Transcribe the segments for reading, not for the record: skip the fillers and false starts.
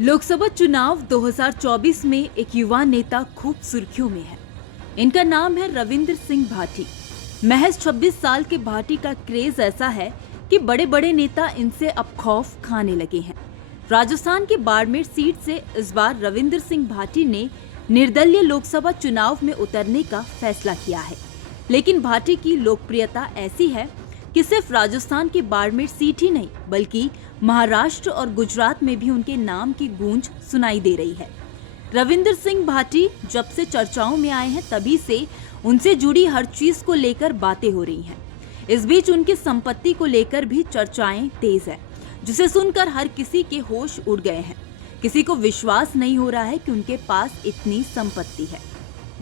लोकसभा चुनाव 2024 में एक युवा नेता खूब सुर्खियों में है। इनका नाम है रविंद्र सिंह भाटी। महज 26 साल के भाटी का क्रेज ऐसा है कि बड़े बड़े नेता इनसे अब खौफ खाने लगे हैं। राजस्थान की बाड़मेर सीट से इस बार रविंद्र सिंह भाटी ने निर्दलीय लोकसभा चुनाव में उतरने का फैसला किया है। लेकिन भाटी की लोकप्रियता ऐसी है कि सिर्फ राजस्थान की बाड़मेर सीट ही नहीं बल्कि महाराष्ट्र और गुजरात में भी उनके नाम की गूंज सुनाई दे रही है। रविंद्र सिंह भाटी जब से चर्चाओं में आए हैं तभी से उनसे जुड़ी हर चीज को लेकर बातें हो रही हैं। इस बीच उनकी संपत्ति को लेकर भी चर्चाएं तेज है, जिसे सुनकर हर किसी के होश उड़ गए हैं। किसी को विश्वास नहीं हो रहा है कि उनके पास इतनी संपत्ति है।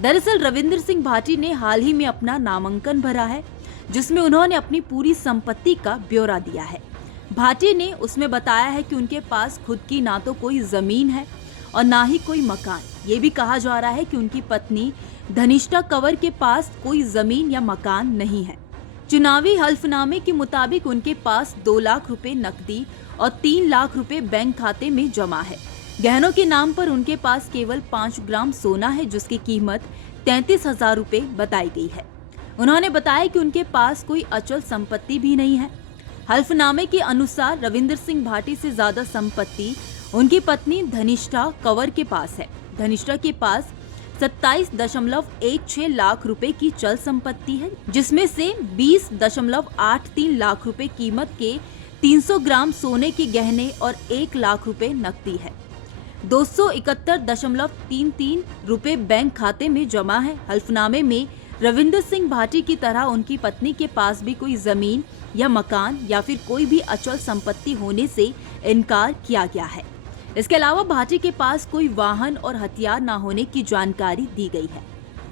दरअसल रविंद्र सिंह भाटी ने हाल ही में अपना नामांकन भरा है, जिसमें उन्होंने अपनी पूरी संपत्ति का ब्यौरा दिया है। भाटी ने उसमें बताया है कि उनके पास खुद की ना तो कोई जमीन है और ना ही कोई मकान। ये भी कहा जा रहा है कि उनकी पत्नी धनिष्ठा कंवर के पास कोई जमीन या मकान नहीं है। चुनावी हल्फनामे के मुताबिक उनके पास 2 लाख रुपए नकदी और 3 लाख रुपए बैंक खाते में जमा है। गहनों के नाम पर उनके पास केवल 5 ग्राम सोना है, जिसकी कीमत 33,000 रुपए बताई गई है। उन्होंने बताया कि उनके पास कोई अचल संपत्ति भी नहीं है। हल्फनामे के अनुसार रविंद्र सिंह भाटी से ज्यादा संपत्ति उनकी पत्नी धनिष्ठा कंवर के पास है। धनिष्ठा के पास 27.16 लाख रुपए की चल संपत्ति है, जिसमें से 20.83 लाख रुपए कीमत के 300 ग्राम सोने के गहने और 1 लाख रुपए नकदी है। 271.33 रुपए बैंक खाते में जमा है। हल्फनामे में रविंद्र सिंह भाटी की तरह उनकी पत्नी के पास भी कोई जमीन या मकान या फिर कोई भी अचल संपत्ति होने से इनकार किया गया है। इसके अलावा भाटी के पास कोई वाहन और हथियार न होने की जानकारी दी गई है।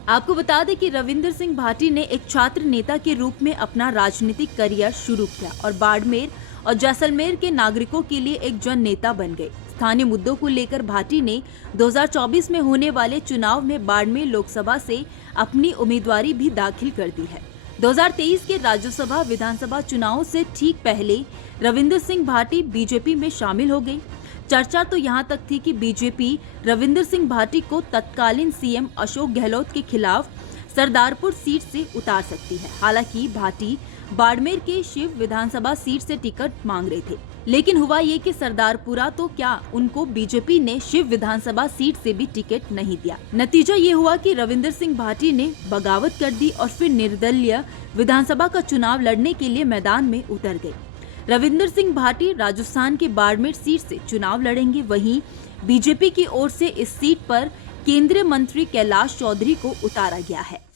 आपको बता दें कि रविंद्र सिंह भाटी ने एक छात्र नेता के रूप में अपना राजनीतिक करियर शुरू किया और बाड़मेर और जैसलमेर के नागरिकों के लिए एक जन नेता बन गए। स्थानीय मुद्दों को लेकर भाटी ने 2024 में होने वाले चुनाव में बाड़मेर लोकसभा से अपनी उम्मीदवारी भी दाखिल कर दी है। 2023 के राज्यसभा विधानसभा चुनाव से ठीक पहले रविंद्र सिंह भाटी बीजेपी में शामिल हो गई। चर्चा तो यहां तक थी कि बीजेपी रविंद्र सिंह भाटी को तत्कालीन सीएम अशोक गहलोत के खिलाफ सरदारपुर सीट से उतार सकती है। हालांकि भाटी बाड़मेर के शिव विधानसभा सीट से टिकट मांग रहे थे, लेकिन हुआ ये कि सरदारपुरा तो क्या उनको बीजेपी ने शिव विधानसभा सीट से भी टिकट नहीं दिया। नतीजा ये हुआ कि रविंद्र सिंह भाटी ने बगावत कर दी और फिर निर्दलीय विधानसभा का चुनाव लड़ने के लिए मैदान में उतर गए। रविंद्र सिंह भाटी राजस्थान के बाड़मेर सीट से चुनाव लड़ेंगे। वहीं बीजेपी की ओर से इस सीट पर केंद्रीय मंत्री कैलाश चौधरी को उतारा गया है।